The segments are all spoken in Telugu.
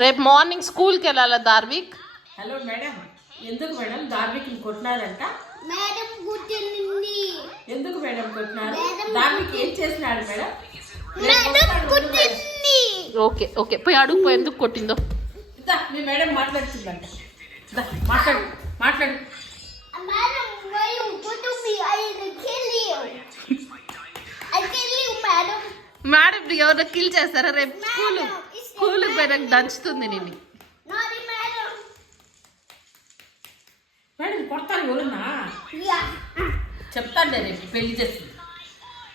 రేపు మార్నింగ్ స్కూల్కి వెళ్ళాలా దార్విక్? హలో మేడం, ఎందుకు మేడం దార్విక్ కొట్టినారంట? మేడం గుర్తింది. ఎందుకు మేడం కొట్టినారు? దార్విక్ ఏం చేసినాడు మేడం? మేడం గుర్తింది. ఓకే ఓకే, పోయి అడుగు, పోయి ఎందుకు కొట్టిందో. మీ మేడం మాట్లాడుతుందంట. మాట్లాడు మాట్లాడు. Madam you గుర్తింది. I will kill you. I kill you madam. Madam ఎవరో కిల్ చేస్తారా రేపు? స్కూల్ పోయినాక దంచుతుంది నేను. నాది మేడం. మేడం కొడతాను ఎవరున్నా యా చెప్తాను రేపు పెళ్లి చేస్తుంది.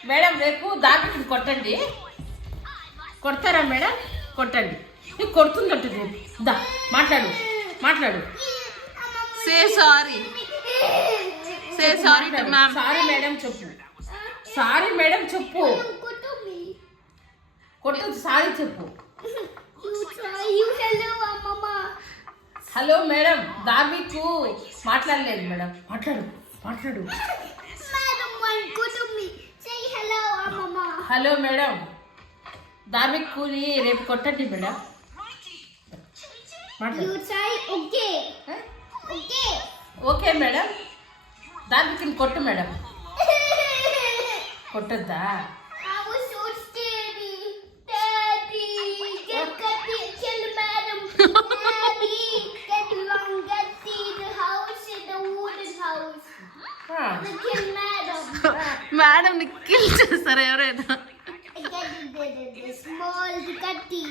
మేడం రేపు దార్విక్ కొట్టండి. కొడతారా మేడం? కొట్టండి. నీకు కొడుతుందంట రేపు. దా మాట్లాడు మాట్లాడు. Say sorry, say sorry to ma'am. Sorry madam చెప్పు. సారీ మేడం చెప్పు. గుర్తింది. కొట్టదు, సారీ చెప్పు. You hello mama. Hello madam, Darvik మాట్లాడలేదు మేడం. మాట్లాడు మాట్లాడు. Madam one గుర్తింది. Say hello mama. Hello madam, Darvik కూలి రేపు కొట్టండి మేడం. మాట్లాడు. You say okay. Okay. Okay madam, దార్విక్ని కొట్టు మేడం. కొట్టద్దా? I was so scary. Daddy, kill madam. Daddy, get along, get see the house in the wooden house. The kill madam. Madam ని కిల్ చేస్తారా ఎవరైనా? I get the small cutty.